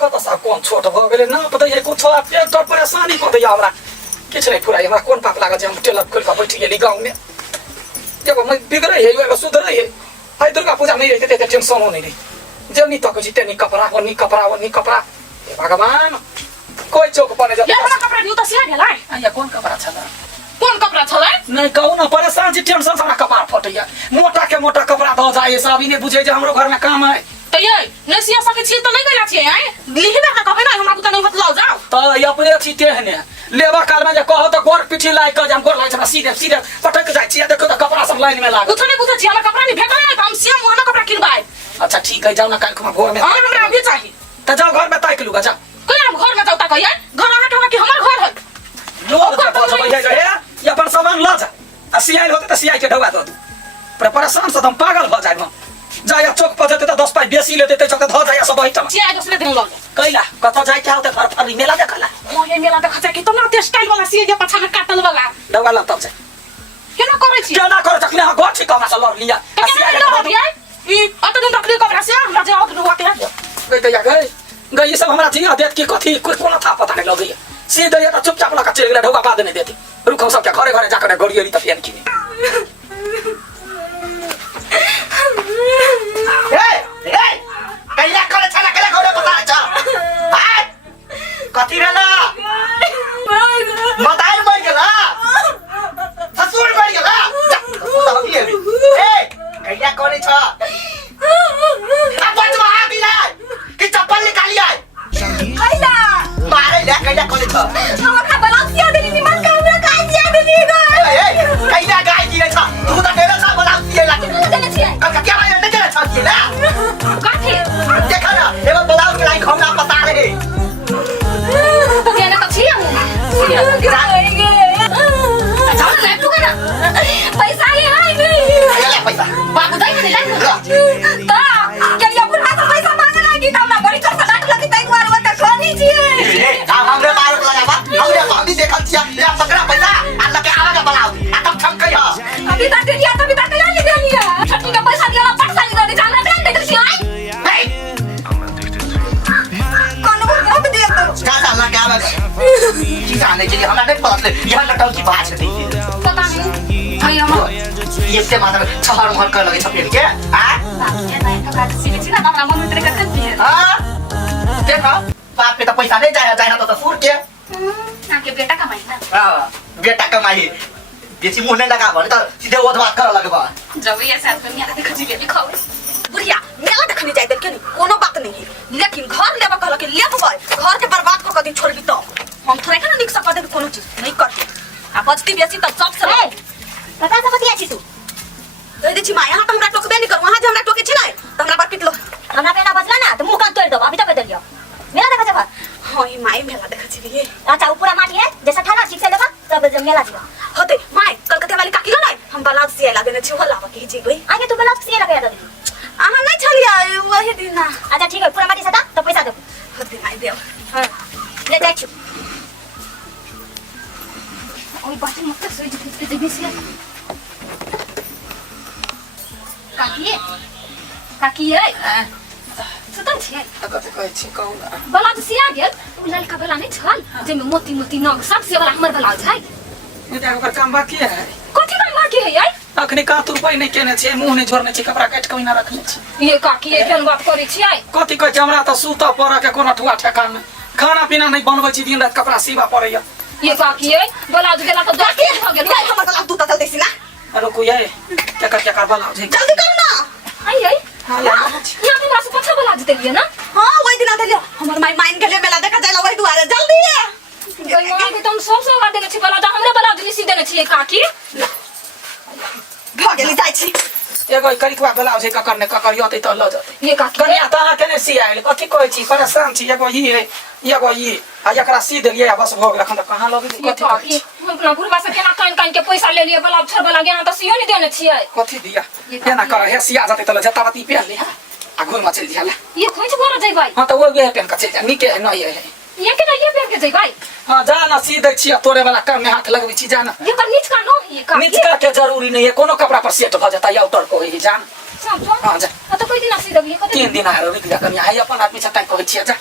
कत सा कौन छोट भ गेले ना पता ये कुछ पेट परेशानी क दैया हमरा किछ नहीं पुराई हमरा कौन पाप लागल जे हम टेलर खोल के बैठ गेली गांव में जब मैं बिगड़े है एगो सुधरे है हाय दुर्गा पूजा में रहते ते टेंशन नहीं रही जनी तक जिते नी कपड़ा हे भगवान कोई चौक पर जा ये कपड़ा न्यू त सिया गेलै या कौन कपड़ा छला कौन कपड़ा छलै नहीं कहू ना परेशान छी टेंशन सारा कपार फटैया मोटा कपड़ा द जाए सब इने बुझे जे हमरो घर में काम है त ये न सिया सके छी त नहीं गेला छी हैं लिखबे का कहबे ना हमरा त नहीं बतलाओ जाओ त ये अपने छी तेहने लेबा काल में जे कहो त गोर पिठी लाइ के हम गोर लाइ छ सीधे पटक जाय छी देखो त कपड़ा सब लाइन में लागल कुछ नहीं बुझे छी हमरा कपड़ा नहीं भेटल है हम सिया मोहना कपड़ा किनबाई अच्छा ठीक है जाओ ना काल को भोर में हां हमरा अभी चाहिए त जाओ घर में ताक लूगा जा कोई हम घर में जाऊ त कहिए घर हाट हमरा कि हमर घर है लोग जा तो भैया जे ये अपन सामान ला जा आ सियाइल होते त सियाइ के ढवा दो पर परेशान से हम पागल भ जाय जाया चौक पर जते त 10 पाई बेसी लेते त चौक ध जाया सब बैठम सिया दूसरे दिन ल कैला कत जाय के होते घर पर मेला देखला मोहे मेला देखा छै कि तो ना ते स्टाइल वाला सिया जे पछा में काटल वाला ढवा ला तब से केना करे छी केना करे तखने हम घर छी कमा से लड़ लिया आ सियाइ के दिया ई अत दिन तक कपड़ा से हमरा जे आउट रुआ के गई त या गई सब हमरा थिया देत की कथी कोन था पता नहीं लगे सीधे या चुपचाप लगा चल गेला ढवा बाद नहीं देती रुक हम सब के घरे जाकर गड़ियली त पियन की कैला करे छला कैला घरे बता छ हाय कथी रहला मताई मर गेला ससुर मर गेला ए कैला करे छ अब बचवा आ गेला कि चप्पल निकाली आय कैला मारे ले कैला करे छ हम खा बला सिया देनी निमन का हमरा का सिया देनी ए कैला गाय दिए छ तू त डेरा सा बला सिया ला देने छियै का क्या भाई नहीं देना चाहिए ना काठी देखा ना ये ब्लाउज के लाइन हमरा पता रहे तो कहने का छियै सिया गिराएंगे जाओ ले तू ना पैसा ये है नहीं पैसा बाबू दाई ने लाइन तो क्या ये अपन पैसा मांगे लगी त हमरा बड़ी चोट लाग लगी तई बार बता कोनी छियै हमरे मारत लगाबा हमरे भाभी देखल छिया ले पकड़ा पैसा अल्लाह के आवा का ब्लाउज आ तब ठमकै ह अभी तक दिया तभी तक ले लिया छट्टी का पैसा दिया पर साली दे जाना दे दे छियै कौन बोल दे दिया तो का अल्लाह के आवा की जाने के लिए हमरा नहीं पता ले यहां लटल की बात है पता नहीं भाई हम ये से माथा में छहर मोहर कर लगे छपेल के हां ये नहीं का सीधी सीधा हमरा मन में तेरे कर दिए हां देखो बाप पे तो पैसा नहीं जाए ना तो ससुर के आके बेटा कमाई ना हां बेटा कमाई बेसी मुंह नहीं लगा भने त सीधे ओध बात कर लगबा जब ये साल में मेला देख जी ले खाओ बुढ़िया मेला देखने जाय देल के कोनो बात नहीं है लेकिन घर लेबा कहल के ले भाई घर के बर्बाद कर कदी छोड़बी तो हम थोड़े के निक सकते कोनो चीज नहीं करते आ बचती बेसी तब सब से पता से बतिया छी तू दे दी छी मां यहां तो हमरा टोकबे नहीं कर वहां जे हमरा टोके छी ना तो हमरा पर पिटलो हमरा पे ना बचला ना तो मुंह कान तोड़ दो अभी तक बदल लियो मेला देखा जब हां ई माई मेला देखा छी लिए अच्छा पूरा माटी है जैसा थाना ठीक से देखा तब जब मेला जीवा होते माई कलकत्ता वाली काकी ना हम ब्लाउज सिया ला देने छी होला के जी गई आगे तू ब्लाउज सिया लगा दे आहा नहीं छलिया वही दिन ना अच्छा ठीक है पूरा माटी सदा तो पैसा दे होते माई देव हां ले जाई छु ओई बाटी मत सोई जी दे सिया काकी है सुतल छियै अब त कहै छी कहू ना ब्लाउज सिया गेल उ लड़का वाला नहीं छल जे में मोती मोती नग सब से वाला हमर ब्लाउज है ये ओकर काम बाकी है कथि का बाकी है यार अखनी का तू रुपई नहीं केने छे मुंह नहीं झोरने छे कपड़ा काट के ओइना रखने छे ये काकी केन बात करै छियै कथि कहै छै हमरा त सूत पर के कोनो ठुआ ठेकान में खाना पीना नहीं बनबै छी दिन रात कपड़ा सीवा पड़ैया ये काकी ब्लाउज गेला तो बाकी हो गेल हमर ब्लाउज तू तल देसी ना अरे को ये क्या कर ब्लाउज है जल्दी कर ना आई हां यहाँ पे मासु पछा ब्लाउज दे लिया ना हां वही दिन आते लियो हमर माई माइन के लिए मेला देखा जाइला वही दुआरे जल्दी गई मां के तुम सब वाट देने छी ब्लाउज हमरे ब्लाउज सी देने छी काकी भ गेली जाई छी एगो करिकवा ब्लाउज है ककर ने ककर योते त ल जते ये काकी कनिया ता केने सियाइल कथि कहै छी परेशान छी एगो ई है एगो ई आ एकरा सी देलिए आ बस भ गेल एखन त कहां लगे कथि काकी हम अपना गुरुबा से केना कान के पैसा ले लिए ब्लाउज छोड़ वाला ज्ञान त सियो नहीं देने छियै कथि दिया केना कर हे सिया जते त जता बाती पहन ले आ घुर में चल दियाला ये खोज बोल जाई भाई हां त वो गे पेन का चल जा निके न ये है ये के ये पेन के जाई भाई हां जा ना सी दे छी तोरे वाला काम में हाथ लगबै छी जाना ये कर नीच का नो ये काकी नीच का के जरूरी नहीं है कोनो कपड़ा पर सेट भ जाता या उतर को ही जान समझो हां जा तो कोई दिन आसी दबी 3 दिन आरो रुक जा कनिया है अपन आदमी छटाई कहै छी जा